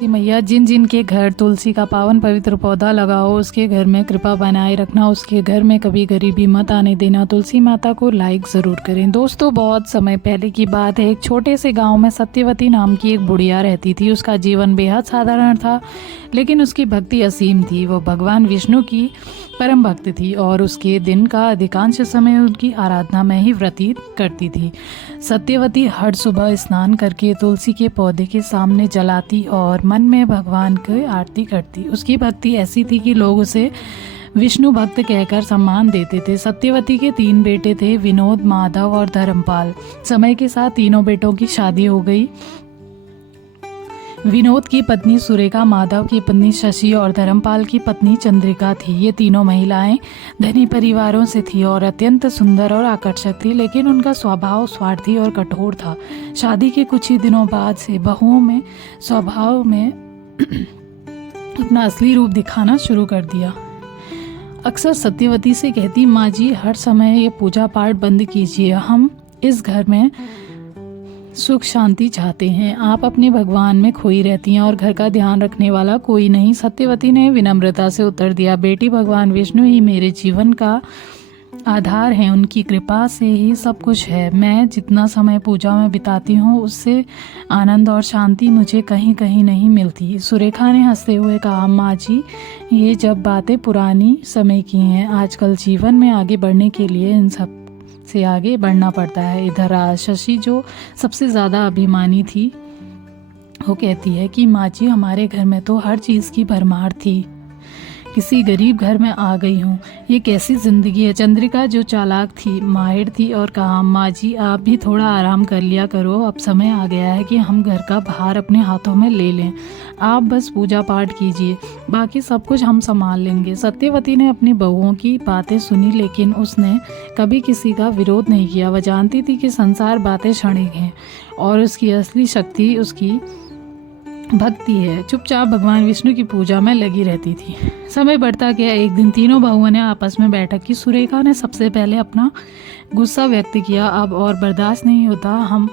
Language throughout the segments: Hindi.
मैया जिन जिन के घर तुलसी का पावन पवित्र पौधा लगा हो उसके घर में कृपा बनाए रखना, उसके घर में कभी गरीबी मत आने देना। तुलसी माता को लाइक ज़रूर करें। दोस्तों, बहुत समय पहले की बात है। एक छोटे से गांव में सत्यवती नाम की एक बुढ़िया रहती थी। उसका जीवन बेहद साधारण था, लेकिन उसकी भक्ति असीम थी। वो भगवान विष्णु की परम भक्त थी और उसके दिन का अधिकांश समय उनकी आराधना में ही व्यतीत करती थी। सत्यवती हर सुबह स्नान करके तुलसी के पौधे के सामने जलाती और मन में भगवान की आरती करती। उसकी भक्ति ऐसी थी कि लोग उसे विष्णु भक्त कहकर सम्मान देते थे। सत्यवती के 3 बेटे थे, विनोद, माधव और धर्मपाल। समय के साथ तीनों बेटों की शादी हो गई। विनोद की पत्नी सुरेखा, माधव की पत्नी शशि और धर्मपाल की पत्नी चंद्रिका थी। ये तीनों महिलाएं धनी परिवारों से थी और अत्यंत सुंदर और आकर्षक थी, लेकिन उनका स्वभाव स्वार्थी और कठोर था। शादी के कुछ ही दिनों बाद से बहुओं में स्वभाव में अपना असली रूप दिखाना शुरू कर दिया। अक्सर सत्यवती से कहती, माँ जी हर समय ये पूजा पाठ बंद कीजिए, हम इस घर में सुख शांति चाहते हैं। आप अपने भगवान में खोई रहती हैं और घर का ध्यान रखने वाला कोई नहीं। सत्यवती ने विनम्रता से उत्तर दिया, बेटी भगवान विष्णु ही मेरे जीवन का आधार है, उनकी कृपा से ही सब कुछ है। मैं जितना समय पूजा में बिताती हूँ उससे आनंद और शांति मुझे कहीं कहीं नहीं मिलती। सुरेखा ने हंसते हुए कहा, माँ जी ये जब बातें पुरानी समय की हैं, आजकल जीवन में आगे बढ़ने के लिए इन सब से आगे बढ़ना पड़ता है। इधर शशि जो सबसे ज़्यादा अभिमानी थी, वो कहती है कि माँ जी हमारे घर में तो हर चीज़ की भरमार थी, किसी गरीब घर में आ गई हूँ, ये कैसी ज़िंदगी है। चंद्रिका जो चालाक थी, माहिर थी और कहा, माँ जी आप भी थोड़ा आराम कर लिया करो, अब समय आ गया है कि हम घर का भार अपने हाथों में ले लें। आप बस पूजा पाठ कीजिए, बाकी सब कुछ हम संभाल लेंगे। सत्यवती ने अपनी बहुओं की बातें सुनी, लेकिन उसने कभी किसी का विरोध नहीं किया। वह जानती थी कि संसार बातें क्षणिक हैं और उसकी असली शक्ति उसकी भक्ति है। चुपचाप भगवान विष्णु की पूजा में लगी रहती थी। समय बढ़ता गया। एक दिन तीनों बहुओं ने आपस में बैठक की। सुरेखा ने सबसे पहले अपना गुस्सा व्यक्त किया, अब और बर्दाश्त नहीं होता, हम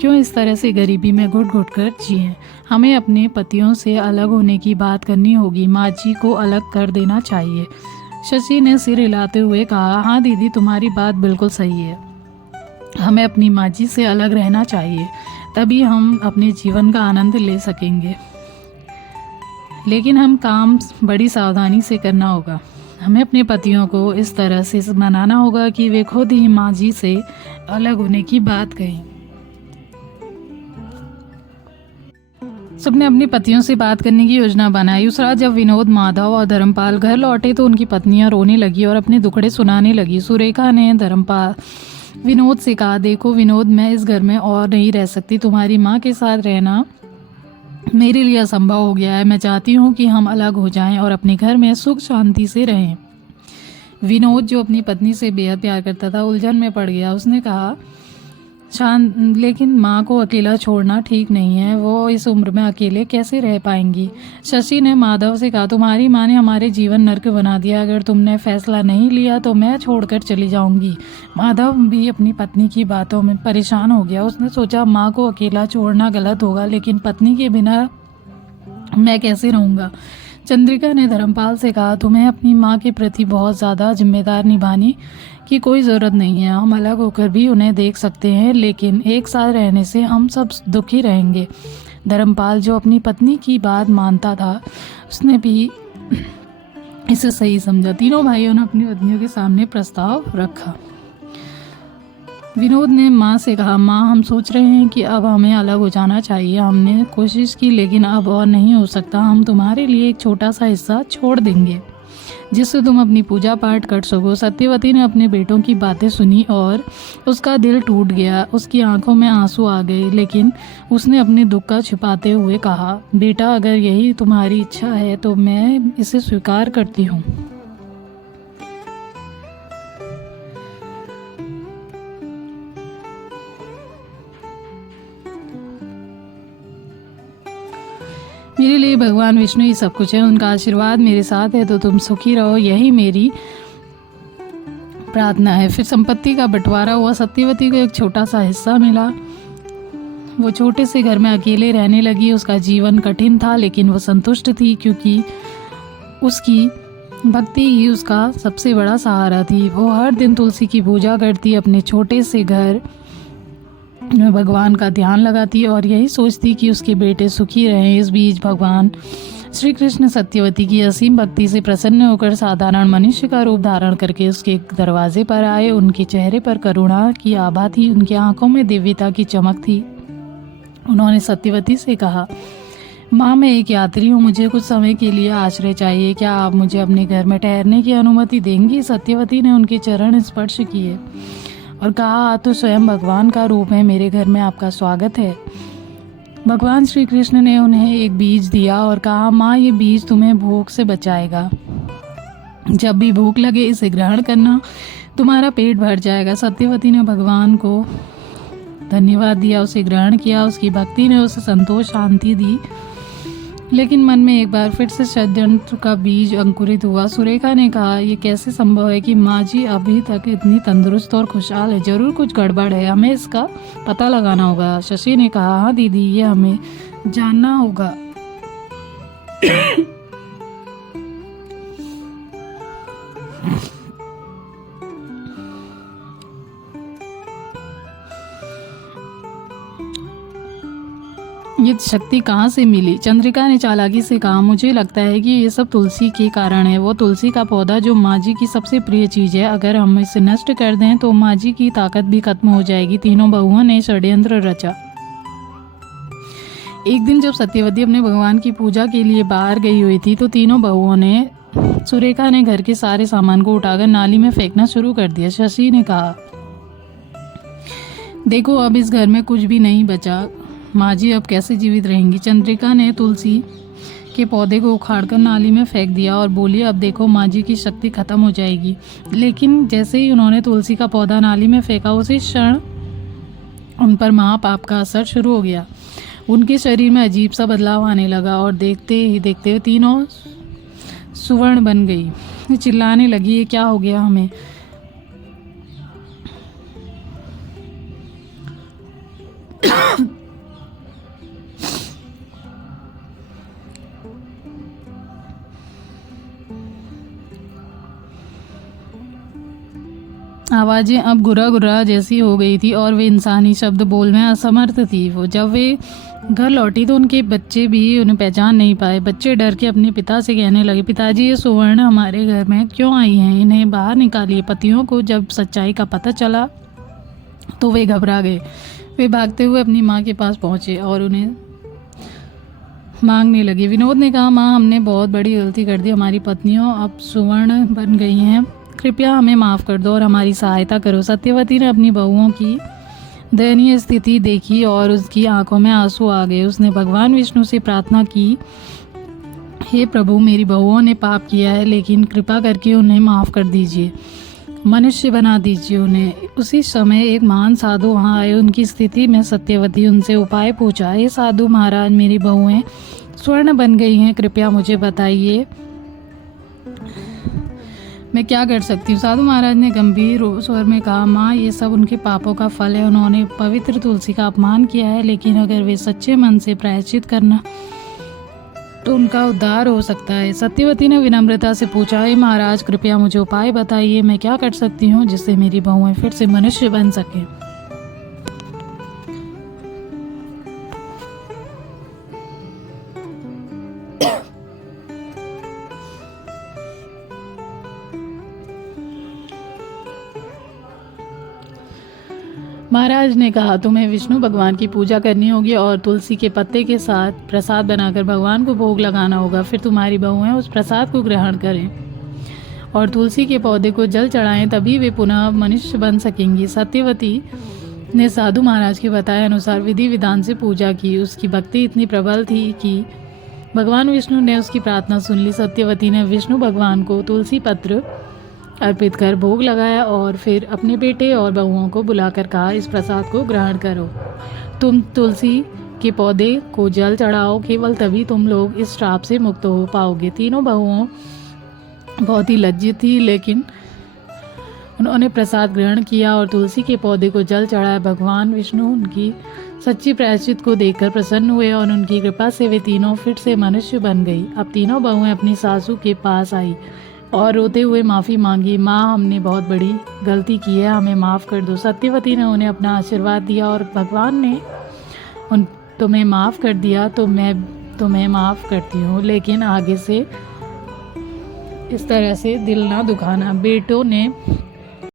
क्यों इस तरह से गरीबी में घुट घुट कर जिएं। हमें अपने पतियों से अलग होने की बात करनी होगी, माँ जी को अलग कर देना चाहिए। शशि ने सिर हिलाते हुए कहा, हाँ दीदी तुम्हारी बात बिल्कुल सही है, हमें अपनी माँ जी से अलग रहना चाहिए, तभी हम अपने जीवन का आनंद ले सकेंगे। लेकिन हम काम बड़ी सावधानी से करना होगा। हमें अपने पतियों को इस तरह से मनाना होगा कि वे खुद ही माँ जी से अलग होने की बात कहें। सबने अपनी पतियों से बात करने की योजना बनाई। उस रात जब विनोद, माधव और धर्मपाल घर लौटे तो उनकी पत्नियां रोने लगी और अपने दुखड़े सुनाने लगी। सुरेखा ने विनोद से कहा, देखो विनोद, मैं इस घर में और नहीं रह सकती, तुम्हारी माँ के साथ रहना मेरे लिए असंभव हो गया है। मैं चाहती हूँ कि हम अलग हो जाएं और अपने घर में सुख शांति से रहें। विनोद जो अपनी पत्नी से बेहद प्यार करता था, उलझन में पड़ गया। उसने कहा, लेकिन माँ को अकेला छोड़ना ठीक नहीं है, वो इस उम्र में अकेले कैसे रह पाएंगी। शशि ने माधव से कहा, तुम्हारी माँ ने हमारे जीवन नर्क बना दिया, अगर तुमने फैसला नहीं लिया तो मैं छोड़कर चली जाऊंगी। माधव भी अपनी पत्नी की बातों में परेशान हो गया। उसने सोचा, माँ को अकेला छोड़ना गलत होगा, लेकिन पत्नी के बिना मैं कैसे रहूँगा। चंद्रिका ने धर्मपाल से कहा, तुम्हें अपनी माँ के प्रति बहुत ज़्यादा जिम्मेदार निभाने की कोई ज़रूरत नहीं है, हम अलग होकर भी उन्हें देख सकते हैं, लेकिन एक साथ रहने से हम सब दुखी रहेंगे। धर्मपाल जो अपनी पत्नी की बात मानता था, उसने भी इसे सही समझा। तीनों भाइयों ने अपनी पत्नियों के सामने प्रस्ताव रखा। विनोद ने माँ से कहा, माँ हम सोच रहे हैं कि अब हमें अलग हो जाना चाहिए, हमने कोशिश की लेकिन अब और नहीं हो सकता, हम तुम्हारे लिए एक छोटा सा हिस्सा छोड़ देंगे जिससे तुम अपनी पूजा पाठ कर सको। सत्यवती ने अपने बेटों की बातें सुनी और उसका दिल टूट गया, उसकी आंखों में आंसू आ गए, लेकिन उसने अपने दुख का छिपाते हुए कहा, बेटा अगर यही तुम्हारी इच्छा है तो मैं इसे स्वीकार करती हूँ। मेरे लिए भगवान विष्णु ही सब कुछ है, उनका आशीर्वाद मेरे साथ है तो तुम सुखी रहो, यही मेरी प्रार्थना है। फिर संपत्ति का बंटवारा हुआ। सत्यवती को एक छोटा सा हिस्सा मिला वो छोटे से घर में अकेले रहने लगी। उसका जीवन कठिन था लेकिन वो संतुष्ट थी, क्योंकि उसकी भक्ति ही उसका सबसे बड़ा सहारा थी। वो हर दिन तुलसी की पूजा करती, अपने छोटे से घर में भगवान का ध्यान लगाती और यही सोचती कि उसके बेटे सुखी रहें। इस बीच भगवान श्री कृष्ण सत्यवती की असीम भक्ति से प्रसन्न होकर साधारण मनुष्य का रूप धारण करके उसके दरवाजे पर आए। उनके चेहरे पर करुणा की आभा थी, उनकी आंखों में दिव्यता की चमक थी। उन्होंने सत्यवती से कहा, माँ, मैं एक यात्री हूँ, मुझे कुछ समय के लिए आश्रय चाहिए, क्या आप मुझे अपने घर में ठहरने की अनुमति देंगी? सत्यवती ने उनके चरण स्पर्श किए और कहा, आप तो स्वयं भगवान का रूप है, मेरे घर में आपका स्वागत है। भगवान श्री कृष्ण ने उन्हें एक बीज दिया और कहा, माँ, ये बीज तुम्हें भूख से बचाएगा। जब भी भूख लगे इसे ग्रहण करना, तुम्हारा पेट भर जाएगा। सत्यवती ने भगवान को धन्यवाद दिया, उसे ग्रहण किया। उसकी भक्ति ने उसे संतोष शांति दी, लेकिन मन में एक बार फिर से षड्यंत्र का बीज अंकुरित हुआ। सुरेखा ने कहा, यह कैसे संभव है कि माँ जी अभी तक इतनी तंदुरुस्त और खुशहाल है? जरूर कुछ गड़बड़ है, हमें इसका पता लगाना होगा। शशि ने कहा, हाँ दीदी, ये हमें जानना होगा। ये शक्ति कहाँ से मिली? चंद्रिका ने चालाकी से कहा, मुझे लगता है कि ये सब तुलसी के कारण है। वो तुलसी का पौधा जो माँ जी की सबसे प्रिय चीज़ है, अगर हम इसे नष्ट कर दें तो माँ जी की ताकत भी खत्म हो जाएगी। तीनों बहुओं ने षड्यंत्र रचा। एक दिन जब सत्यवती अपने भगवान की पूजा के लिए बाहर गई हुई थी तो तीनों बहुओं ने, सुरेखा ने घर के सारे सामान को उठाकर नाली में फेंकना शुरू कर दिया। शशि ने कहा, देखो अब इस घर में कुछ भी नहीं बचा, माँ जी अब कैसे जीवित रहेंगी? चंद्रिका ने तुलसी के पौधे को उखाड़कर नाली में फेंक दिया और बोली, अब देखो माँ जी की शक्ति खत्म हो जाएगी। लेकिन जैसे ही उन्होंने तुलसी का पौधा नाली में फेंका, उसी क्षण उन पर महापाप का असर शुरू हो गया। उनके शरीर में अजीब सा बदलाव आने लगा और देखते ही देखते तीनों सुवर्ण बन गई। चिल्लाने लगी, ये क्या हो गया हमें? आवाज़ें अब गुर्रा गुर्रा जैसी हो गई थी और वे इंसानी शब्द बोल में असमर्थ थी। वो जब वे घर लौटी तो उनके बच्चे भी उन्हें पहचान नहीं पाए। बच्चे डर के अपने पिता से कहने लगे, पिताजी, ये सुवर्ण हमारे घर में क्यों आई हैं? इन्हें बाहर निकालिए। पतियों को जब सच्चाई का पता चला तो वे घबरा गए। वे भागते हुए अपनी माँ के पास पहुँचे और उन्हें मांगने लगे। विनोद ने कहा, माँ, हमने बहुत बड़ी गलती कर दी, हमारी पत्नियों अब सुवर्ण बन गई हैं, कृपया हमें माफ़ कर दो और हमारी सहायता करो। सत्यवती ने अपनी बहुओं की दयनीय स्थिति देखी और उसकी आंखों में आंसू आ गए। उसने भगवान विष्णु से प्रार्थना की, हे प्रभु, मेरी बहुओं ने पाप किया है, लेकिन कृपा करके उन्हें माफ़ कर दीजिए, मनुष्य बना दीजिए उन्हें। उसी समय एक महान साधु वहाँ आए। उनकी स्थिति में सत्यवती उनसे उपाय पूछा, हे साधु महाराज, मेरी बहुएं स्वर्ण बन गई हैं, कृपया मुझे बताइए मैं क्या कर सकती हूँ? साधु महाराज ने गंभीर स्वर में कहा, माँ, ये सब उनके पापों का फल है। उन्होंने पवित्र तुलसी का अपमान किया है, लेकिन अगर वे सच्चे मन से प्रायश्चित करना तो उनका उद्धार हो सकता है। सत्यवती ने विनम्रता से पूछा, हे महाराज, कृपया मुझे उपाय बताइए, मैं क्या कर सकती हूँ जिससे मेरी बहुएं फिर से मनुष्य बन सकें? महाराज ने कहा, तुम्हें विष्णु भगवान की पूजा करनी होगी और तुलसी के पत्ते के साथ प्रसाद बनाकर भगवान को भोग लगाना होगा। फिर तुम्हारी बहुएं उस प्रसाद को ग्रहण करें और तुलसी के पौधे को जल चढ़ाएं, तभी वे पुनः मनुष्य बन सकेंगी। सत्यवती ने साधु महाराज के बताए अनुसार विधि विधान से पूजा की। उसकी भक्ति इतनी प्रबल थी कि भगवान विष्णु ने उसकी प्रार्थना सुन ली। सत्यवती ने विष्णु भगवान को तुलसी पत्र अर्पित कर भोग लगाया और फिर अपने बेटे और बहुओं को बुलाकर कहा, इस प्रसाद को ग्रहण करो। तुम तुलसी के पौधे को जल चढ़ाओ, केवल तभी तुम लोग इस श्राप से मुक्त हो पाओगे। तीनों बहुओं बहुत ही लज्जित थी, लेकिन उन्होंने प्रसाद ग्रहण किया और तुलसी के पौधे को जल चढ़ाया। भगवान विष्णु उनकी सच्ची प्रायश्चित को देखकर प्रसन्न हुए और उनकी कृपा से वे तीनों फिर से मनुष्य बन गई। अब तीनों बहुएं अपनी सासू के पास आई और रोते हुए माफ़ी मांगी। माँ, हमने बहुत बड़ी गलती की है, हमें माफ़ कर दो। सत्यवती ने उन्हें अपना आशीर्वाद दिया और भगवान ने तुम्हें माफ़ कर दिया तो मैं तुम्हें माफ़ करती हूँ, लेकिन आगे से इस तरह से दिल ना दुखाना। बेटों ने